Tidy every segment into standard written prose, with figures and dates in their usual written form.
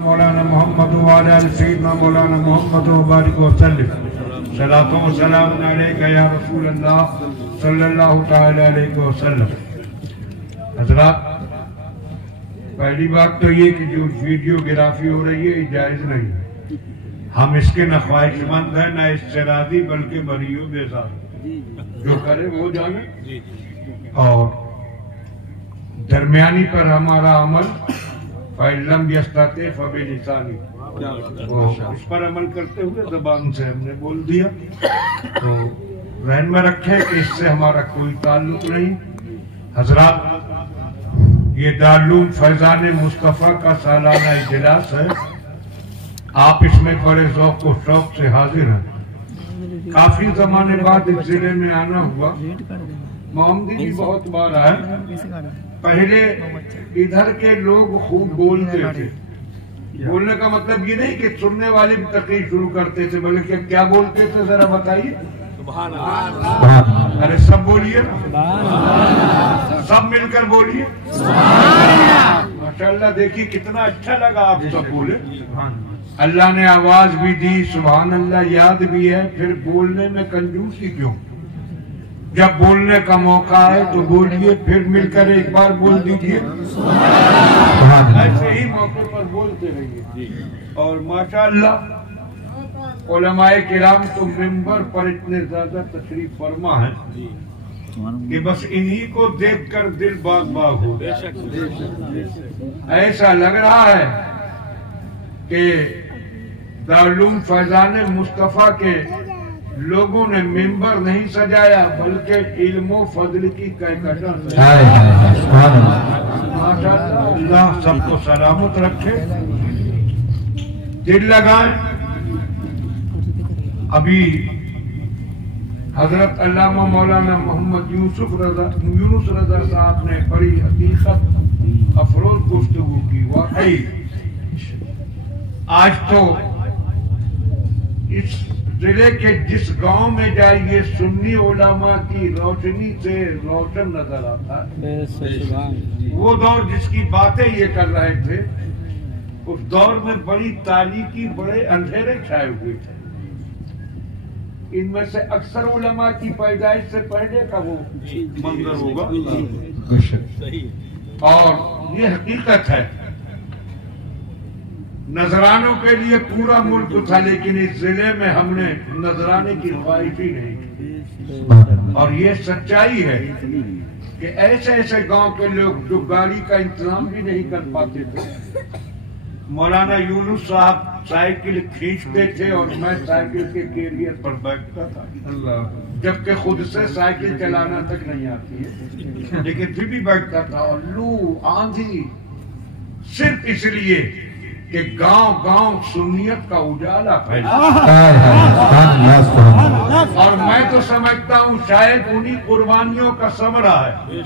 مولانا محمد وعلى آل سيدنا مولانا محمد وبارك وسلم صلاۃ و سلام علیک یا رسول اللہ صلی اللہ تعالی علیہ وسلم۔ حضرات، پہلی بات تو یہ کہ جو ویڈیوگرافی ہو رہی ہے یہ جائز نہیں ہے۔ ہم اس کے نہ خواہش مند ہیں نہ اس سے راضی، بلکہ بری و بیزار، جو کرے وہ جانے۔ اور درمیانی پر ہمارا عمل فَإِلَّمْ يَسْتَطِعْ فَبِلِسَانِهِ، اس پر عمل کرتے ہوئے زبان سے ہم نے بول دیا۔ تو ذہن میں رکھیں کہ اس سے ہمارا کوئی تعلق نہیں۔ حضرات، یہ دارالعلوم فیضان مصطفیٰ کا سالانہ اجلاس ہے۔ آپ اس میں بڑے ذوق و شوق سے حاضر ہیں۔ کافی زمانے بعد اس ضلع میں آنا ہوا۔ محمدی بھی بہت بار آئے۔ پہلے ادھر کے لوگ خوب بولتے تھے۔ بولنے کا مطلب یہ نہیں کہ سننے والے بھی تقریر شروع کرتے تھے، بلکہ کیا بولتے تھے ذرا بتائیے؟ سبحان اللہ۔ ارے سب بولیے، سب مل کر بولیے ماشاءاللہ۔ دیکھیے کتنا اچھا لگا، آپ سب بولے۔ اللہ نے آواز بھی دی، سبحان اللہ، یاد بھی ہے، پھر بولنے میں کنجوسی کیوں؟ جب بولنے کا موقع ہے تو بولیے، پھر مل کر ایک بار بول دیجئے، ایسے ہی موقع پر بولتے رہیے۔ اور ماشاءاللہ علماء کرام تو ممبر پر اتنے زیادہ تشریف فرما ہیں کہ بس انہی کو دیکھ کر دل باغ باغ ہو۔ ایسا لگ رہا ہے کہ دارالعلوم فیضان مصطفیٰ کے لوگوں نے ممبر نہیں سجایا، بلکہ علم و فضل کی کہکشاں سجایا۔ ماشاءاللہ، اللہ سب کو سلامت رکھے، دل لگائیں۔ ابھی حضرت علامہ مولانا محمد یونس رضا صاحب نے بڑی حقیقت افروز گفتگو کی۔ واقعی آج تو اس ضلع کے جس گاؤں میں جائیے سنی علماء کی روشنی سے روشن نظر آتا ہے۔ وہ دور جس کی باتیں یہ کر رہے تھے، اس دور میں بڑی تاریکی، بڑے اندھیرے چھائے ہوئے تھے۔ ان میں سے اکثر علماء کی پیدائش سے پہلے کا وہ منظر ہوگا، اور یہ حقیقت ہے۔ نذرانوں کے لیے پورا ملک تھا، لیکن اس ضلع میں ہم نے نذرانے کی خواہش ہی نہیں کی۔ اور یہ سچائی ہے کہ ایسے ایسے گاؤں کے لوگ جو گاڑی کا انتظام بھی نہیں کر پاتے تھے، مولانا یونس صاحب سائیکل کھینچتے تھے اور میں سائیکل کے کیریئر پر بیٹھتا تھا، جبکہ خود سے سائیکل چلانا تک نہیں آتی ہے، لیکن پھر بھی بیٹھتا تھا۔ اور لو آندھی صرف اس لیے کہ گاؤں گاؤں سنیت کا اجالا پھیلا۔ اور میں تو سمجھتا ہوں شاید انہی قربانیوں کا ثمرہ ہے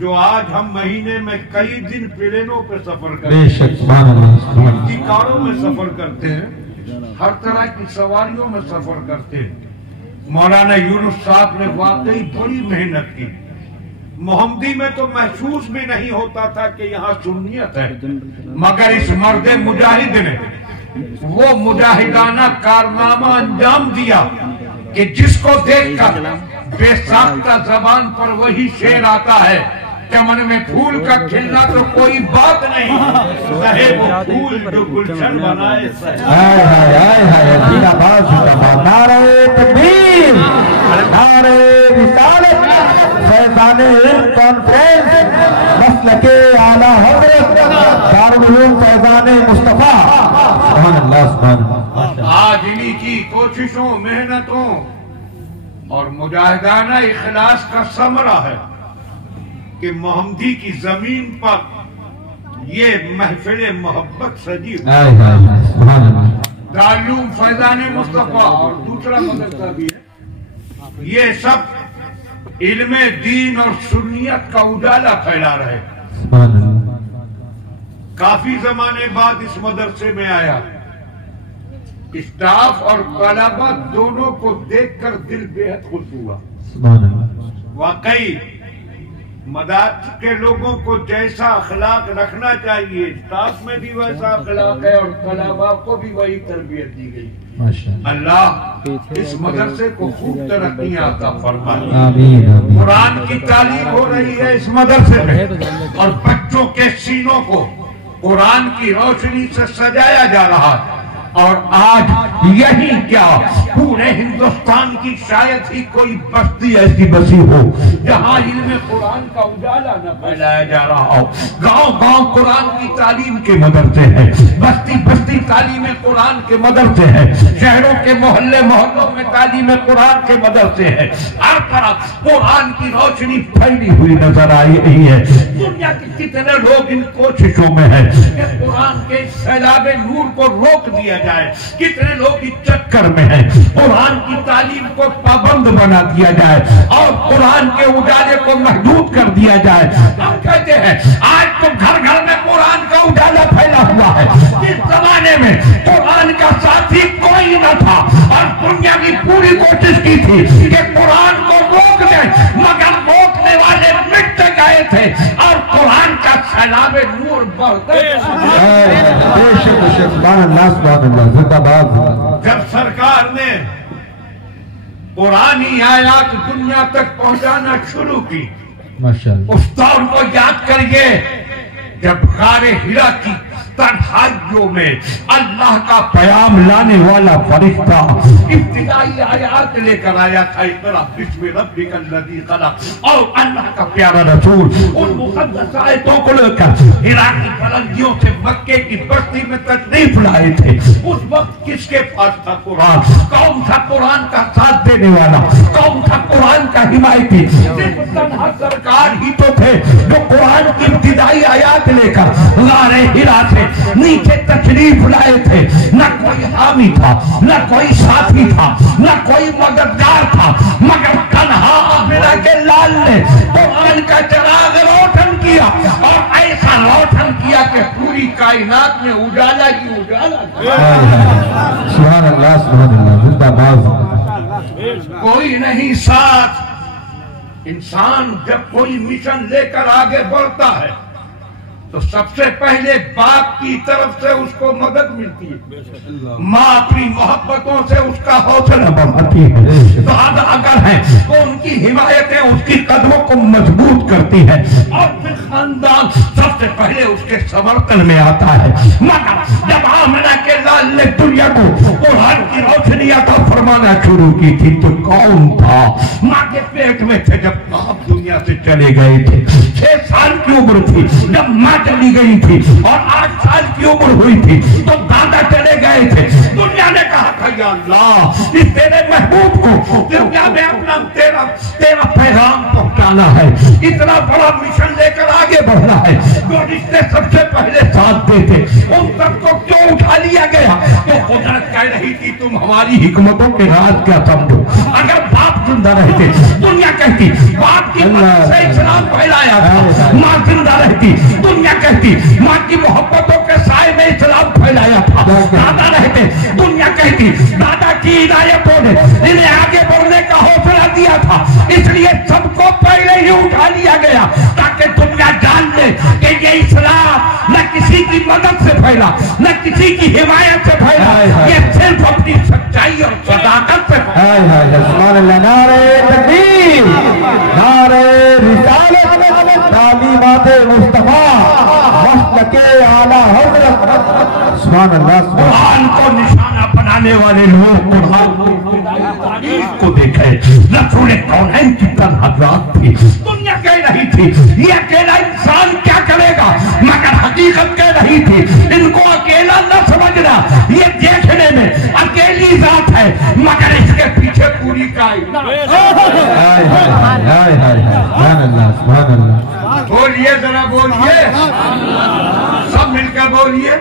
جو آج ہم مہینے میں کئی دن پلینوں پہ سفر کرتے ہیں، کاروں میں سفر کرتے ہیں، ہر طرح کی سواریوں میں سفر کرتے ہیں۔ مولانا یونس صاحب نے واقعی بڑی محنت کی۔ محمدی میں تو محسوس بھی نہیں ہوتا تھا کہ یہاں سنیت ہے، مگر اس مرد مجاہد نے وہ مجاہدانہ کارنامہ انجام دیا کہ جس کو دیکھ کر بے ساختہ زبان پر وہی شعر آتا ہے، چمن میں پھول کا کھلنا تو کوئی بات نہیں، رہے وہ پھول جو گلشن بنائے۔ نعرہ تکبیر، نعرہ رسالت، فیضان کانفرنس، مسلک اعلیٰ حضرت دارالعلوم فیضان مصطفیٰ۔ سبحان اللہ، سبحان اللہ۔ آج انہی کی کوششوں، محنتوں اور مجاہدانہ اخلاص کا ثمرہ ہے کہ محمدی کی زمین پر یہ محفل محبت سجی ہوئی۔ دارالعلوم فیضان مصطفیٰ اور دوسرا مدرسہ بھی ہے، یہ سب علم دین اور سنیت کا اجالا پھیلا رہے۔ کافی زمانے بعد اس مدرسے میں آیا، اسٹاف اور طلبہ دونوں کو دیکھ کر دل بے حد خوش ہوا۔ واقعی مدارس کے لوگوں کو جیسا اخلاق رکھنا چاہیے، اسٹاف میں بھی ویسا اخلاق ہے اور طلباء کو بھی وہی تربیت دی گئی۔ اللہ اس مدرسے کو خوب ترقیاں عطا فرمائے۔ قرآن کی تعلیم ہو رہی ہے اس مدرسے میں، اور بچوں کے سینوں کو قرآن کی روشنی سے سجایا جا رہا ہے، اور آج یہی کیا پورے ہندوستان کی شاید ہی کوئی بستی ایسی بسی ہو جہاں علم قرآن کا اجالا نہ پھیلایا جا رہا ہو۔ گاؤں گاؤں قرآن کی تعلیم کے مدرسے ہیں، بستی بستی تعلیم قرآن کے مدرسے ہیں، شہروں کے محلے محلوں میں تعلیم قرآن کے مدرسے ہیں۔ ہر طرف قرآن کی روشنی پھیلی ہوئی نظر آئی رہی ہے۔ دنیا کے کتنے لوگ ان کوششوں میں ہیں کہ قرآن کے سیلاب نور کو روک دیا جائے، کتنے لوگ اس چکر میں ہیں قرآن کی تعلیم کو پابند بنا دیا جائے اور قرآن کے اجالے کو محدود کر دیا جائے۔ ہم کہتے ہیں آج تو گھر گھر میں قرآن کا اجالا پھیلا ہوا ہے۔ اس زمانے میں قرآن کا ساتھی کوئی نہ تھا اور دنیا کی پوری کوشش کی تھی کہ قرآن کو روک دیں، مگر روکنے والے مٹ گئے تھے اور قرآن کا سیلاب نور بڑھتے جب سرکار نے قرآنی آیات دنیا تک پہنچانا شروع کی، اس دور کو یاد کریے جب غار ہرا کی تنہائیوں میں اللہ کا پیام لانے والا فرشتہ ابتدائی آیات لے کر آیا تھا، اقرأ بسم ربک الذی خلق، اور اللہ کا پیارا رسول ان مقدس آیتوں کو لے کر ہرا کی بلندیوں سے مکے کی بستی میں تشریف لائے تھے۔ اس وقت کس کے پاس تھا قرآن؟ کون تھا قرآن کا ساتھ دینے والا؟ کون تھا قرآن کا حمایتی؟ صرف تنہا سرکار ہی تو تھے جو قرآن کی ابتدائی آیات لے کر غار ہرا سے نیچے تشریف لائے تھے۔ نہ کوئی حامی تھا، نہ کوئی ساتھی تھا، نہ کوئی مددگار تھا، مگر تنہا آمنہ کے لال نے قرآن کا چراغ روشن کیا، اور ایسا روشن کیا کہ پوری کائنات میں اجالا ہی اجالا۔ سبحان اللہ سبحان اللہ، زندہ باد۔ کوئی نہیں ساتھ۔ انسان جب کوئی مشن لے کر آگے بڑھتا ہے تو سب سے پہلے باپ کی طرف سے اس کو مدد ملتی ہے، ماں اپنی محبتوں سے اس کا حوصلہ بڑھاتی ہے، دادا اگر ہیں وہ ان کی حمایتیں اس کی قدموں کو مضبوط کرتی ہے، اور پھر خاندان سب سے پہلے اس کے سمرتن میں آتا ہے۔ مگر جب آمنہ کے لال نے دنیا کو قرآن کی روشنی عطا فرمانا شروع کی تھی تو کون تھا؟ ماں کے پیٹ میں تھے جب باپ دنیا سے چلے گئے تھے، 6 سال کی عمر تھی جب ماں چلی گئی تھی، اور 8 سال کی عمر ہوئی تھی تو دادا چلے گئے تھے۔ دنیا نے کہا تھا یا اللہ اس تیرے محبوب کو دنیا میں اپنا تیرا پیغام پہنچانا ہے، اتنا بڑا مشن لے کر آگے بڑھنا ہے، جو رشتے سب سے پہلے ساتھ دیتے ان سب کو کیوں اٹھا لیا گیا؟ تو قدرت کہہ رہی تھی تم ہماری حکمتوں کے راز کیا سمجھو۔ اگر باپ زندہ رہتے دنیا کہتی باپ کی مدد سے اسلام پھیلایا تھا، ماں زندہ رہتی دنیا کہتی ماں کی محبتوں کے سائے میں اسلام پھیلایا تھا، دادا رہتے دنیا کہتی دادا کی ہدایتوں نے انہیں آگے بڑھنے کا حوصلہ دیا تھا۔ اس لیے سب کو پہلے ہی اٹھا لیا گیا تاکہ دنیا جان لے کہ یہ اسلام نہ کسی کی مدد سے پھیلا، نہ کسی کی حمایت سے پھیلا، یہ صرف اپنی سچائی اور صداقت سے پھیلا۔ سبحان اللہ، نعرہ تکبیر، نعرہ رسالت، تعلیمات مصطفیٰ، مسلک اعلیٰ حضرت۔ سبحان اللہ، قرآن کو نشانہ بنانے والے لوگ قرآن کی تاریخ کو دیکھے۔ رسول کونین کی تنہا ذات تھی، دنیا کہہ رہی تھی یہ اکیلا انسان کیا کرے گا، مگر حقیقت کہہ رہی تھی ان کو اکیلا نہ سمجھنا، یہ دیکھنے میں اکیلی ذات ہے مگر اس کے پیچھے پوری کائنات۔ سبحان اللہ، سبحان اللہ، بولیے ذرا بولیے، سب مل کر بولیے۔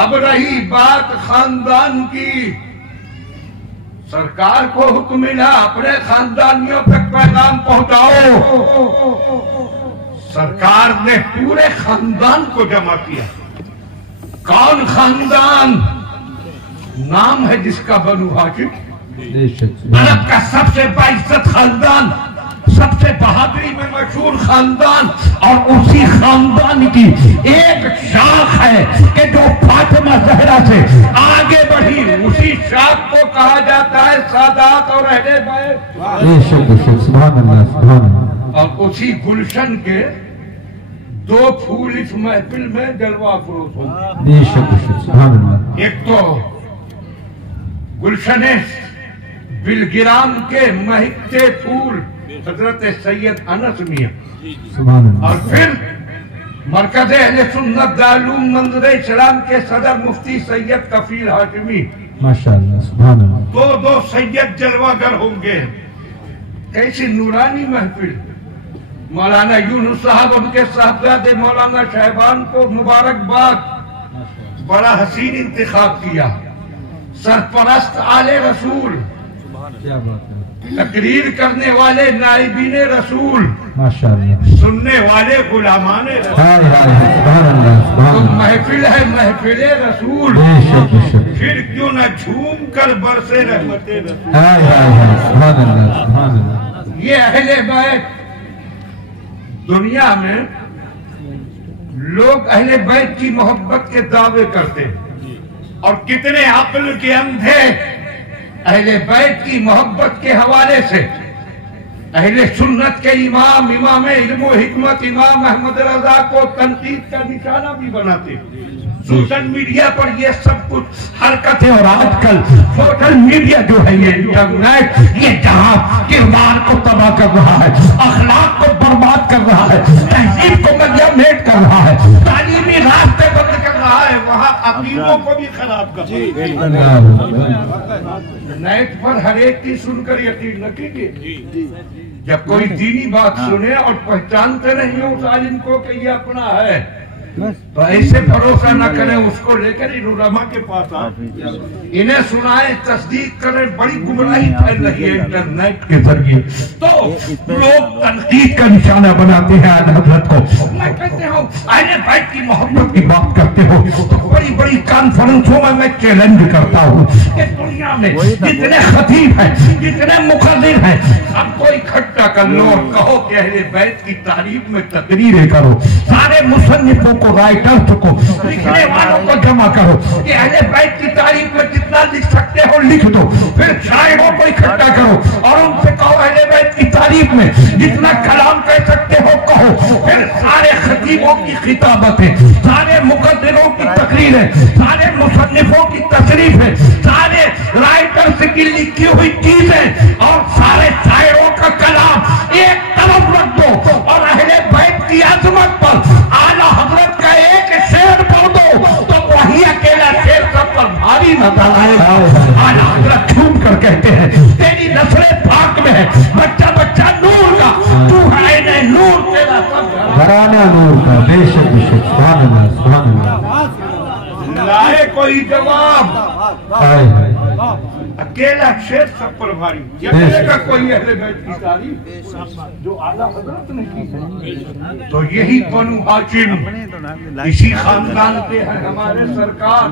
اب رہی بات خاندان کی، سرکار کو حکم ملا اپنے خاندانیوں تک پیغام پہنچاؤ۔ سرکار نے پورے خاندان کو جمع کیا۔ کون خاندان؟ نام ہے جس کا بنو ہاشم، عرب کا سب سے باعزت خاندان، سب سے بہادری میں مشہور خاندان، اور اسی خاندان کی ایک شاخ ہے کہ جو فاطمہ زہرا سے آگے بڑھی، اسی شاخ کو کہا جاتا ہے سادات اور اہل بیت۔ بے شک سبحان اللہ سبحان اللہ۔ اور اسی گلشن کے دو پھول اس محفل میں جلوہ افروز ہوں۔ بے شک سبحان اللہ۔ ایک تو گلشن بلگرام کے مہکتے پھول حضرت سید انس میاں، سبحان اللہ۔ اور پھر مرکز اہل سنت دارالعلوم منظر اسلام کے صدر مفتی سید کفیل ہاشمی، ماشاءاللہ سبحان اللہ۔ دو سید جلوہ گر ہوں گے۔ کیسی نورانی محفل۔ مولانا یونس صاحب، ان کے صاحبزادے مولانا شہبان کو مبارکباد، بڑا حسین انتخاب کیا۔ سرپرست آل رسول، کیا بات ہے، تقریر کرنے والے نائبین رسول، ماشاءاللہ۔ سننے والے غلامان رسول۔ ہائے ہائے ہائے، سبحان اللہ سبحان تو اللہ۔ محفل ہے محفل رسول، بے شک بے شک۔ پھر کیوں نہ جھوم کر برسے رحمت رسول۔ ہائے ہائے ہائے، سبحان اللہ سبحان اللہ۔ یہ اہل بیت، دنیا میں لوگ اہل بیت کی محبت کے دعوے کرتے ہیں، اور کتنے عقل کے اندھے اہل بیت کی محبت کے حوالے سے اہل سنت کے امام علم و حکمت امام احمد رضا کو تنقید کا نشانہ بھی بناتے ہیں۔ سوشل میڈیا پر یہ سب کچھ حرکتیں، اور آج کل سوشل میڈیا جو ہے، یہ انٹرنیٹ، یہ جہاں کردار کو تباہ کر رہا ہے، اخلاق کو برباد کر رہا ہے، تہذیب کو ملیامیٹ کر رہا ہے، تعلیمی راستے بند کر رہا ہے، وہاں عقیدوں کو بھی خراب کر رہا ہے۔ نیٹ پر ہر ایک کی سن کر یقین نہ کیجیے۔ جب کوئی دینی بات سنے اور پہچانتے نہیں ہو اس عالم کو کہ یہ اپنا ہے، تو ایسے بھروسہ نہ کریں، اس کو لے کر ان علماء کے پاس آئیں، انہیں سنائیں، تصدیق کریں۔ بڑی گمراہی پھیل رہی ہے انٹرنیٹ کے ذریعے، تو لوگ تنقید کا نشانہ بناتے ہیں اعلیٰ حضرت کو۔ میں کہتے ہوں اہل بیت کی محبت کی بات کرتے ہو تو بڑی بڑی کانفرنسوں میں چیلنج کرتا ہوں کہ دنیا میں جتنے خطیب ہیں، جتنے مقرر ہیں، سب کو اکٹھا کر لو اور کہو کہ اہل بیت کی تعریف میں تقریریں کرو۔ سارے مصنفوں کو، رائٹرز کو، لکھنے والوں کو جمع کرو کہ اہل بیت کی تعریف میں جتنا لکھ سکتے ہو لکھ دو۔ پھر شاعروں کو اکٹھا کرو اور ان سے کہو اہل بیت کی تعریف میں جتنا کلام کہہ سکتے ہو کہو۔ پھر سارے خطیبوں کی خطابتیں، سارے مقدروں کی تقریریں، سارے مصنفوں کی تصریفیں، سارے رائٹرز کی لکھی ہوئی چیزیں اور سارے شاعروں کا کلام ایک طرف رکھ دو، اور اہل بیت کی عظمت پر اعلیٰ حضرت کا ایک شعر پڑھ دو تو وہی اکیلا شعر سب پر بھاری نظر آئے گا۔ اعلیٰ حضرت جھوم کر کہتے ہیں تیری نسل پاک میں ہے بچہ بچہ نور کا، تو ہے عین نور، تیرا سب گھرانہ نور کا۔ بے شک بے شک، سبحان اللہ سبحان اللہ۔ لائے کوئی جواب، ہائے ہائے، اکیلا شعر سب پر بھاری۔ یہ کہے گا کوئی اہل بیت کی تعریف جو اعلیٰ حضرت نے کی ہے؟ تو یہی بنو ہاشم، اسی خاندان کے ہیں ہمارے سرکار۔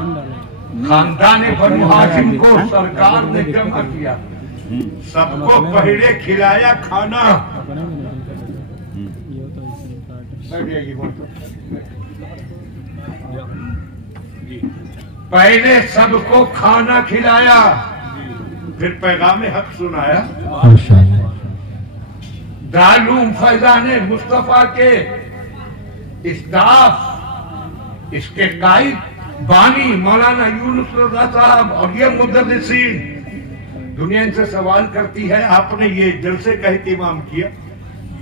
خاندان بنو ہاشم کو سرکار نے جمع کیا، سب کو پہلے کھلایا کھانا۔ پہلے سب کو کھانا کھلایا، پھر پیغام حق سنایا۔ ماشاءاللہ۔ دارالعلوم فیضان مصطفیٰ کے اسٹاف، اس کے قائد بانی مولانا یونس رضا صاحب اور یہ مدرسین، دنیا ان سے سوال کرتی ہے آپ نے یہ جلسے کا اہتمام کیا،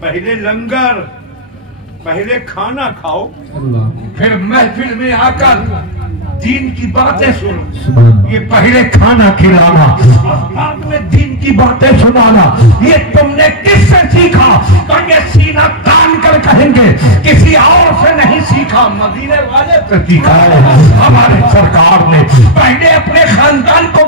پہلے لنگر، پہلے کھانا کھاؤ، پھر محفل میں آ کر دین کی باتیں سنو۔ یہ پہلے کھانا کھلانا اور بعد میں دین کی باتیں سنانا، یہ تم نے کس سے سیکھا؟ تو یہ سینہ تان کر کہیں گے کسی اور سے نہیں سیکھا، مدینے والے سے سیکھا ہے۔ ہمارے سرکار نے پہلے اپنے خاندان کو